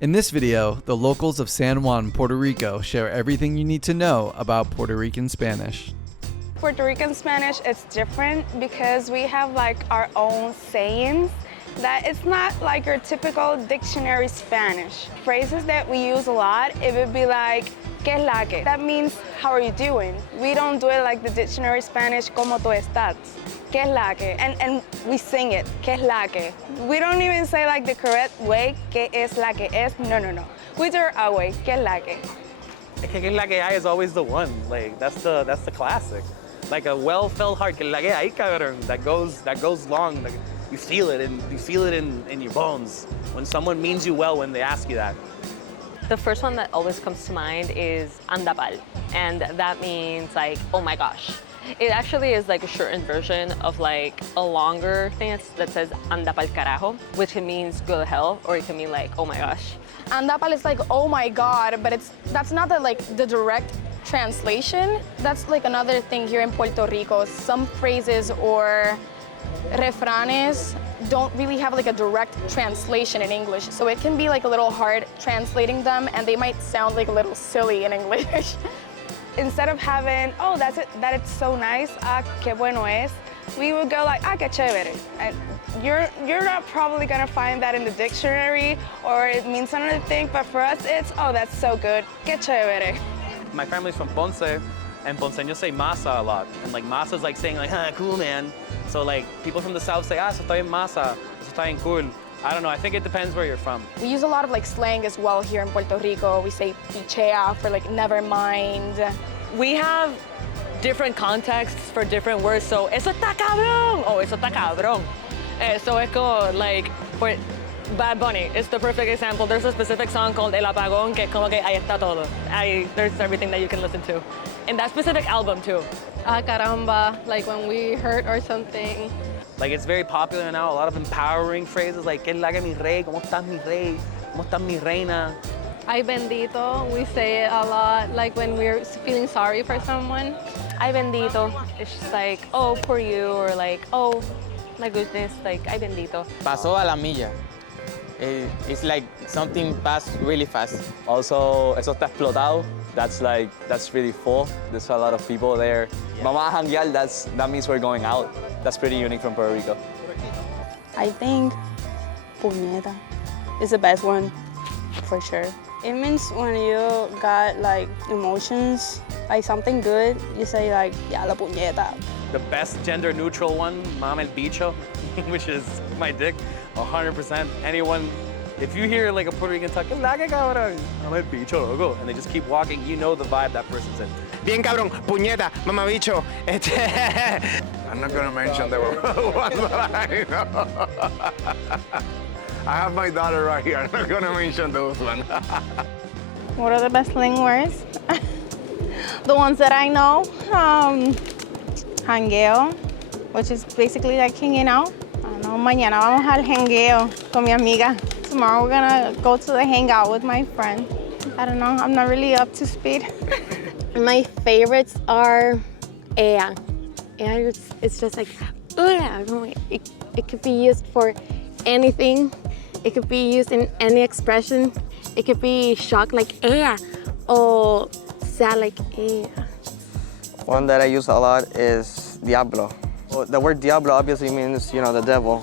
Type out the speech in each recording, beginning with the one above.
In this video, the locals of San Juan, Puerto Rico share everything you need to know about Puerto Rican Spanish. Puerto Rican Spanish is different because we have like our own sayings that it's not like your typical dictionary Spanish. Phrases that we use a lot, it would be like, ¿qué es la que? That means, how are you doing? We don't do it like the dictionary Spanish, ¿cómo tú estás? ¿Qué es la que? And we sing it, ¿qué es la que? We don't even say like the correct way, ¿qué es la que es? No. We do it our way, ¿qué es la que? ¿Qué es la que hay is always the one. Like, that's the classic. Like a well-felt heart, ¿qué es la que hay, cabrón? That goes long. Like, you feel it in your bones when someone means you well when they ask you that. The first one that always comes to mind is andapal, and that means like, oh my gosh. It actually is like a shortened version of like a longer thing that says anda pa'l carajo, which means go to hell, or it can mean like, oh my gosh. Andapal is like, oh my God, but that's not the direct translation. That's like another thing here in Puerto Rico. Some phrases or refranes don't really have like a direct translation in English, so it can be like a little hard translating them, and they might sound like a little silly in English. Instead of having, oh, that it's so nice, ah, qué bueno es, we would go like, ah, qué chévere. And you're not probably gonna find that in the dictionary, or it means another thing, but for us it's, oh, that's so good, qué chévere. My family's from Ponce, and Ponceños say masa a lot. And like masa is like saying like, cool man. So like people from the south say, eso está bien masa, eso está bien cool. I don't know, I think it depends where you're from. We use a lot of like slang as well here in Puerto Rico. We say pichea for like never mind. We have different contexts for different words, so eso está cabrón, oh, eso está cabrón. So es como like, Bad Bunny is the perfect example. There's a specific song called El Apagón, que como que ahí está todo. There's everything that you can listen to. In that specific album too. Ah, caramba, like when we hurt or something. Like it's very popular now, a lot of empowering phrases like, ¿qué es la que mi rey? ¿Cómo estás mi rey? ¿Cómo estás mi reina? Ay bendito, we say it a lot, like when we're feeling sorry for someone. Ay bendito. It's just like, oh, poor you, or like, oh, my goodness, like, ay bendito. Pasó a la milla. It's like something passed really fast. Also, eso está explotado. That's really full. There's a lot of people there. Yeah. Vamos a janguear, that means we're going out. That's pretty unique from Puerto Rico. I think puñeta is the best one, for sure. It means when you got like emotions, like something good, you say like, ya la puñeta. The best gender neutral one, mam el bicho, which is my dick, 100%. Anyone, if you hear like a Puerto Rican talk, ¿qué la que cabrón? Mam el bicho, loco, and they just keep walking, you know the vibe that person's in. Bien cabrón, puñeta, mamabicho. I'm not gonna mention the one that I know. I have my daughter right here. I'm not gonna mention those ones. What are the best slang words? The ones that I know, jangueo, which is basically like hanging out. I don't know, mañana vamos al jangueo con mi amiga. Tomorrow we're gonna go to the hangout with my friend. I don't know, I'm not really up to speed. My favorites are ea. Ea, it's just like, it could be used for anything. It could be used in any expression. It could be shocked like ea, or sad like ea. One that I use a lot is diablo. Well, the word diablo obviously means, the devil,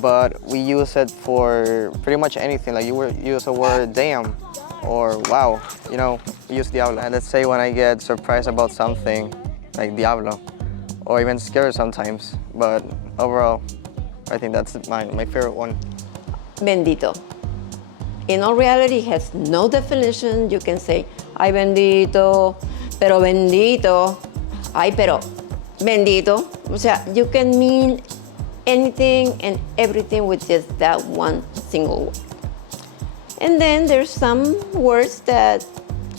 but we use it for pretty much anything. Like you use the word damn or wow, we use diablo. And let's say when I get surprised about something, like diablo, or even scared sometimes. But overall, I think that's my favorite one. Bendito. In all reality, it has no definition. You can say, ay bendito, pero bendito, ay pero bendito. O sea, you can mean anything and everything with just that one single word. And then there's some words that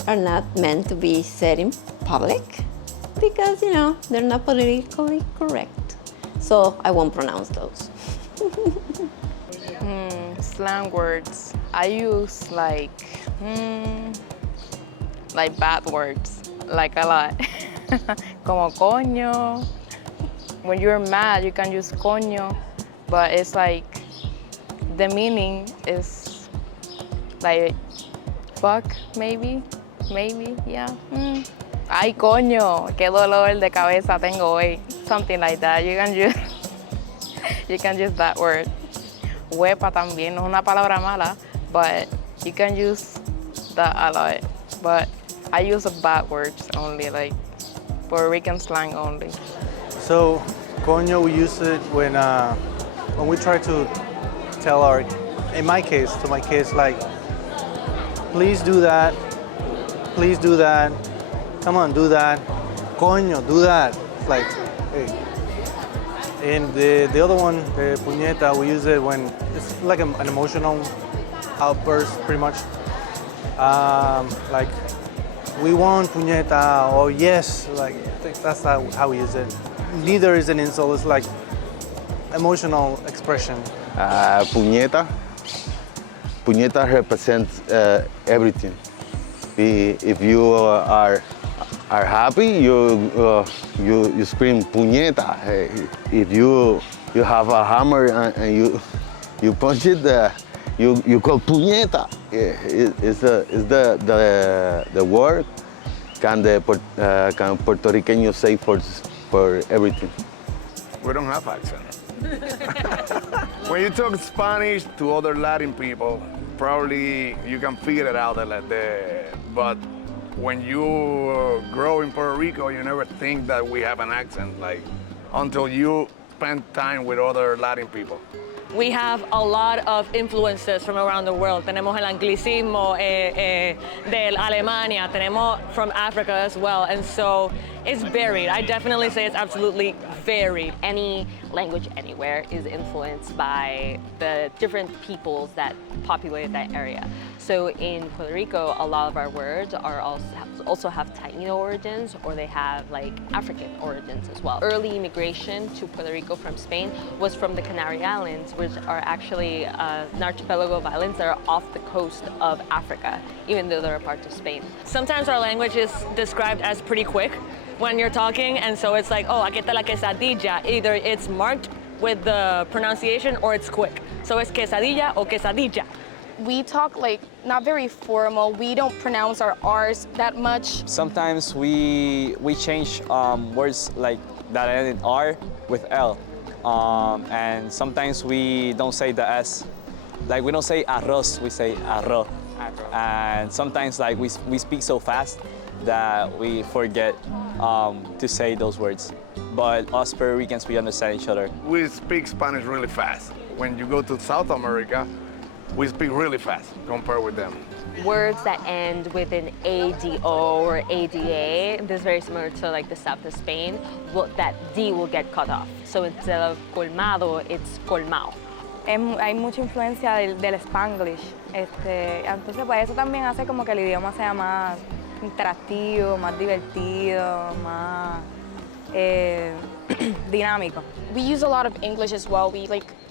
are not meant to be said in public because, they're not politically correct. So I won't pronounce those. Slang words. I use like bad words, like a lot. Como coño. When you're mad, you can use coño, but it's like the meaning is Like, fuck, maybe, yeah. Ay, coño, qué dolor de cabeza tengo hoy. Something like that. You can use that word. Huepa también, no es una palabra mala, but you can use that a lot. But I use bad words only, like Puerto Rican slang only. So, coño, we use it when we try to tell in my case, to my kids, like, please do that, come on, do that, coño, do that. It's like, hey. And the other one, the puñeta, we use it when it's like an emotional outburst, pretty much. Like, we want puñeta, or yes, like, I think that's how we use it. Neither is an insult, it's like emotional expression. Puñeta represents everything. If you are happy, you scream puñeta. If you have a hammer and you punch it, you call puñeta. It's the word can Puerto Rican say for everything. We don't have accent. When you talk Spanish to other Latin people, probably you can figure it out. But when you grow in Puerto Rico, you never think that we have an accent, like, until you spend time with other Latin people. We have a lot of influences from around the world. Tenemos el anglicismo de Alemania, tenemos from Africa as well, and so it's varied. I definitely say it's absolutely varied. Any language anywhere is influenced by the different peoples that populate that area. So in Puerto Rico, a lot of our words are also have Taino origins, or they have like African origins as well. Early immigration to Puerto Rico from Spain was from the Canary Islands, which are actually an archipelago of islands that are off the coast of Africa, even though they're a part of Spain. Sometimes our language is described as pretty quick when you're talking, and so it's like, oh, aquí está la quesadilla. Either it's marked with the pronunciation or it's quick. So it's quesadilla or quesadilla. We talk like not very formal. We don't pronounce our R's that much. Sometimes we change words like that end in R with L. And sometimes we don't say the S. Like we don't say arroz, we say arro. And sometimes like we speak so fast that we forget to say those words. But us Puerto Ricans, we understand each other. We speak Spanish really fast. When you go to South America, we speak really fast compared with them. Words that end with an ADO or ADA, this is very similar to like the south of Spain, that D will get cut off. So instead of colmado, it's colmao. Hay mucha influencia del Spanglish. Entonces, pues eso también hace como que el idioma sea más interactivo, más divertido, más dinámico. We use a lot of English as well.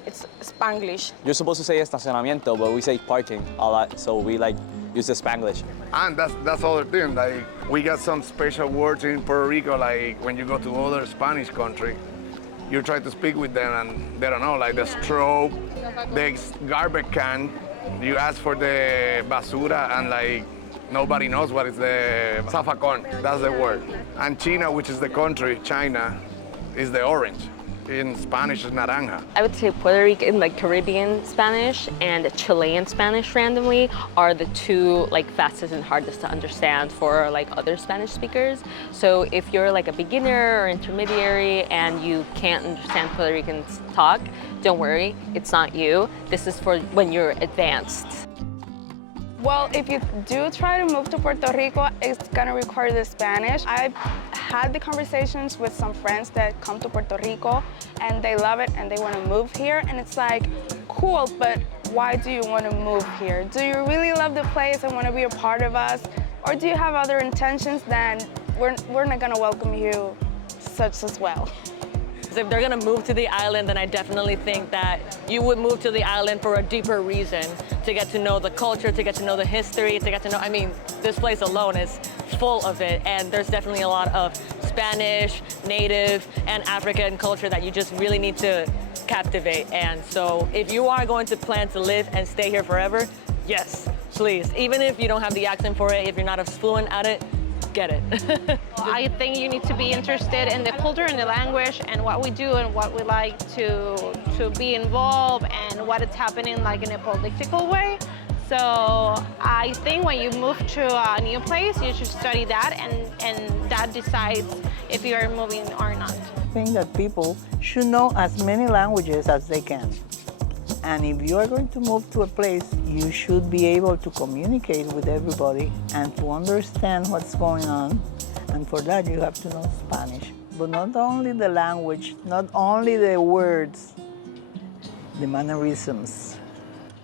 It's Spanglish. You're supposed to say estacionamiento, but we say parking a lot, so we like use the Spanglish. And that's other thing. Like we got some special words in Puerto Rico. Like when you go to other Spanish country, you try to speak with them and they don't know. Like the straw, the garbage can. You ask for the basura and like nobody knows what is the zafacón. That's the word. And China, which is the country, China, is the orange. In Spanish, is naranja. I would say Puerto Rican, like Caribbean Spanish and Chilean Spanish randomly are the two like fastest and hardest to understand for like other Spanish speakers. So if you're like a beginner or intermediary and you can't understand Puerto Ricans talk, don't worry, it's not you. This is for when you're advanced. Well, if you do try to move to Puerto Rico, it's gonna require the Spanish. I've had the conversations with some friends that come to Puerto Rico and they love it and they wanna move here. And it's like, cool, but why do you wanna move here? Do you really love the place and wanna be a part of us? Or do you have other intentions? Then we're not gonna welcome you such as well. If they're gonna move to the island, then I definitely think that you would move to the island for a deeper reason, to get to know the culture, to get to know the history, to get to know, I mean, this place alone is full of it, and there's definitely a lot of Spanish, Native, and African culture that you just really need to captivate. And so if you are going to plan to live and stay here forever, Yes, please. Even if you don't have the accent for it, if you're not as fluent at it, get it. I think you need to be interested in the culture and the language and what we do and what we like to be involved and what is happening like in a political way. So I think when you move to a new place, you should study that and that decides if you are moving or not. I think that people should know as many languages as they can. And if you are going to move to a place, you should be able to communicate with everybody and to understand what's going on. And for that, you have to know Spanish. But not only the language, not only the words, the mannerisms,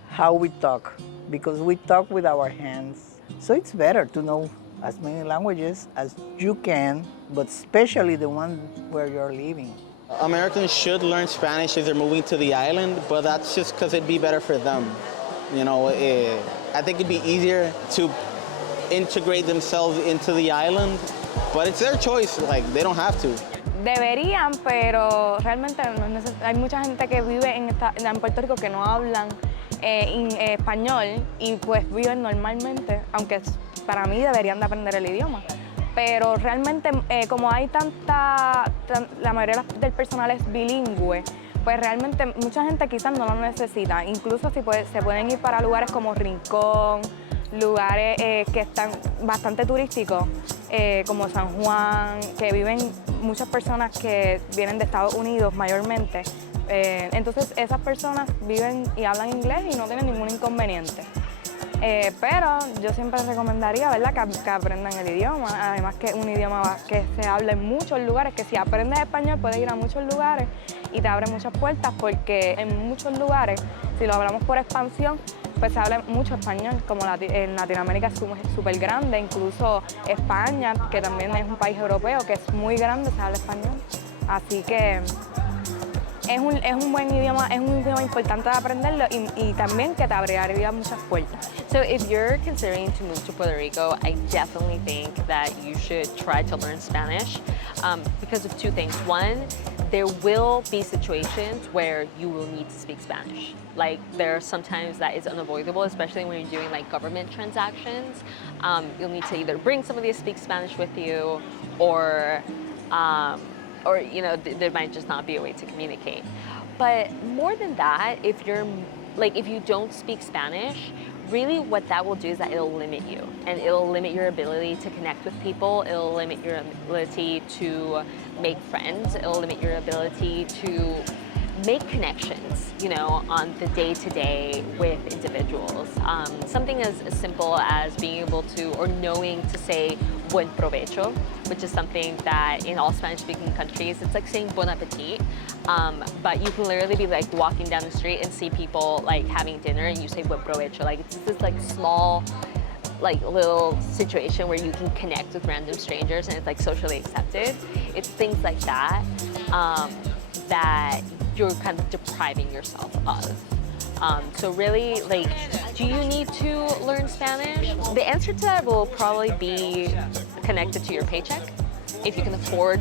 how we talk, because we talk with our hands. So it's better to know as many languages as you can, but especially the one where you're living. Americans should learn Spanish if they're moving to the island, but that's just because it'd be better for them. You know, I think it'd be easier to integrate themselves into the island, but it's their choice, like, they don't have to. Deberían, pero realmente hay mucha gente que vive en Puerto Rico que no hablan español y pues viven normalmente, aunque para mí deberían de aprender el idioma. Pero realmente como hay la mayoría del personal es bilingüe, pues realmente mucha gente quizás no lo necesita. Incluso se pueden ir para lugares como Rincón, lugares que están bastante turísticos, como San Juan, que viven muchas personas que vienen de Estados Unidos mayormente. Entonces esas personas viven y hablan inglés y no tienen ningún inconveniente. Pero yo siempre recomendaría, ¿verdad?, que aprendan el idioma. Además que es un idioma que se habla en muchos lugares, que si aprendes español puedes ir a muchos lugares y te abre muchas puertas, porque en muchos lugares, si lo hablamos por expansión, pues se habla mucho español, como en Latinoamérica es súper grande, incluso España, que también es un país europeo, que es muy grande, se habla español. Así que es un buen idioma, es un idioma importante de aprenderlo y también que te abriría muchas puertas. So if you're considering to move to Puerto Rico, I definitely think that you should try to learn Spanish because of two things. One, there will be situations where you will need to speak Spanish. Like there are sometimes that is unavoidable, especially when you're doing like government transactions. You'll need to either bring somebody to speak Spanish with you or you know, there might just not be a way to communicate. But more than that, if you don't speak Spanish, really what that will do is that it'll limit you, and it'll limit your ability to connect with people, it'll limit your ability to make friends, it'll limit your ability to make connections, you know, on the day-to-day with individuals. Something as simple as being able to, or knowing to say buen provecho, which is something that in all Spanish-speaking countries, it's like saying bon appetit. But you can literally be like walking down the street and see people like having dinner and you say buen provecho. Like it's this like small, like little situation where you can connect with random strangers and it's like socially accepted. It's things like that that you're kind of depriving yourself of. So really, like, do you need to learn Spanish? The answer to that will probably be connected to your paycheck. If you can afford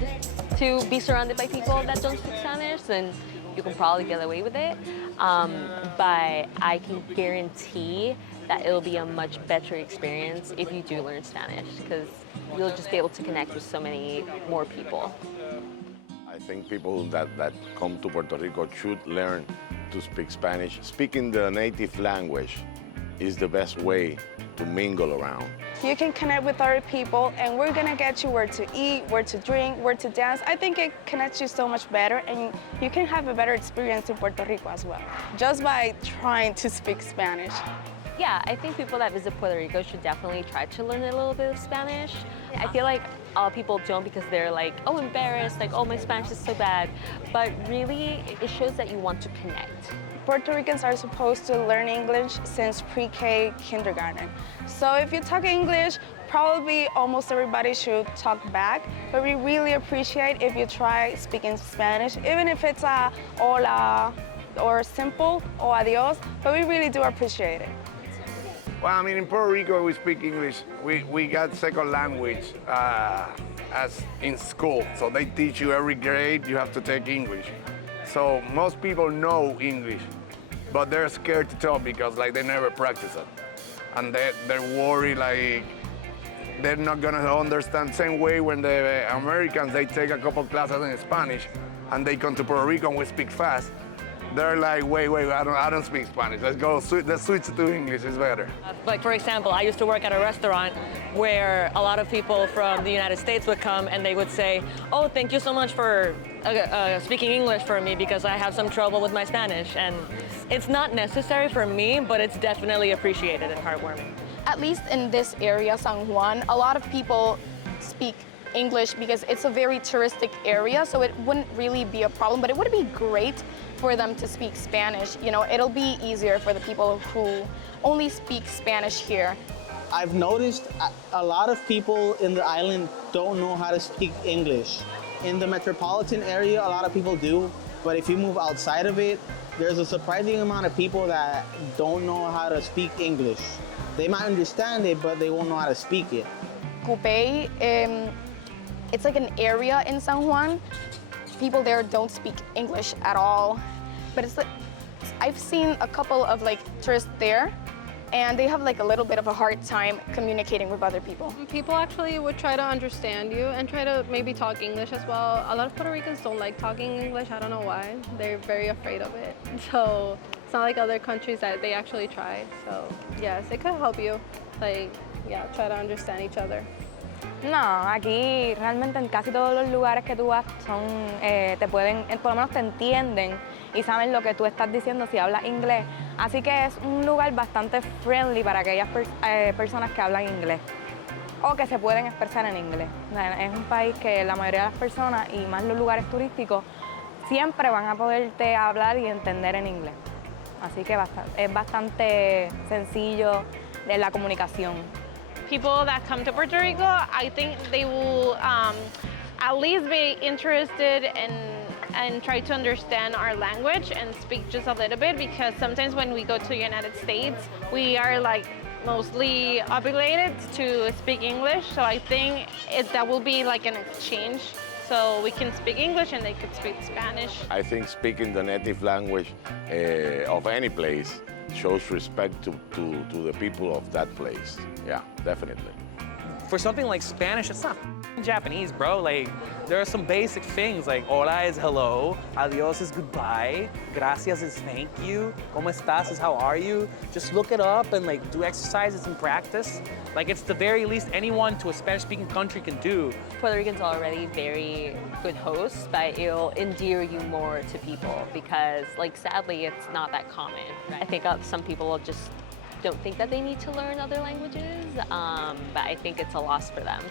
to be surrounded by people that don't speak Spanish, then you can probably get away with it. But I can guarantee that it'll be a much better experience if you do learn Spanish, because you'll just be able to connect with so many more people. I think people that come to Puerto Rico should learn to speak Spanish. Speaking the native language is the best way to mingle around. You can connect with other people and we're gonna get you where to eat, where to drink, where to dance. I think it connects you so much better and you can have a better experience in Puerto Rico as well, just by trying to speak Spanish. Yeah, I think people that visit Puerto Rico should definitely try to learn a little bit of Spanish. I feel like a lot of people don't because they're like, oh, embarrassed, like, oh, my Spanish is so bad. But really, it shows that you want to connect. Puerto Ricans are supposed to learn English since pre-K kindergarten. So if you talk English, probably almost everybody should talk back. But we really appreciate if you try speaking Spanish, even if it's a hola or simple or adios, but we really do appreciate it. Well, I mean, in Puerto Rico, we speak English. We got second language as in school. So they teach you every grade, you have to take English. So most people know English, but they're scared to talk because like they never practice it. and they're worried like they're not gonna understand. Same way when the Americans, they take a couple classes in Spanish and they come to Puerto Rico and we speak fast. They're like, wait, I don't speak Spanish. Let's switch to English, it's better. Like for example, I used to work at a restaurant where a lot of people from the United States would come and they would say, oh, thank you so much for speaking English for me because I have some trouble with my Spanish. And it's not necessary for me, but it's definitely appreciated and heartwarming. At least in this area, San Juan, a lot of people speak English because it's a very touristic area, so it wouldn't really be a problem, but it would be great for them to speak Spanish. You know, it'll be easier for the people who only speak Spanish here. I've noticed a lot of people in the island don't know how to speak English. In the metropolitan area, a lot of people do, but if you move outside of it, there's a surprising amount of people that don't know how to speak English. They might understand it, but they won't know how to speak it. Cupey, it's like an area in San Juan. People there don't speak English at all, but it's like, I've seen a couple of like tourists there, and they have like a little bit of a hard time communicating with other people. People actually would try to understand you and try to maybe talk English as well. A lot of Puerto Ricans don't like talking English. I don't know why. They're very afraid of it. So it's not like other countries that they actually try. So yes, it could help you. Like, yeah, try to understand each other. No, aquí realmente en casi todos los lugares que tú vas te pueden, por lo menos te entienden y saben lo que tú estás diciendo si hablas inglés. Así que es un lugar bastante friendly para aquellas personas que hablan inglés o que se pueden expresar en inglés. Es un país que la mayoría de las personas y más los lugares turísticos siempre van a poderte hablar y entender en inglés. Así que es bastante sencillo de la comunicación. People that come to Puerto Rico, I think they will at least be interested and try to understand our language and speak just a little bit, because sometimes when we go to the United States, we are like mostly obligated to speak English. So I think that will be like an exchange. So we can speak English and they could speak Spanish. I think speaking the native language of any place shows respect to the people of that place. Yeah, definitely. For something like Spanish, it's not Japanese, bro. Like, there are some basic things like hola is hello, adios is goodbye, gracias is thank you, como estás is how are you. Just look it up and like do exercises and practice. Like, it's the very least anyone to a Spanish-speaking country can do. Puerto Ricans are already very good hosts, but it'll endear you more to people because, like, sadly, it's not that common. I think some people just don't think that they need to learn other languages, but I think it's a loss for them.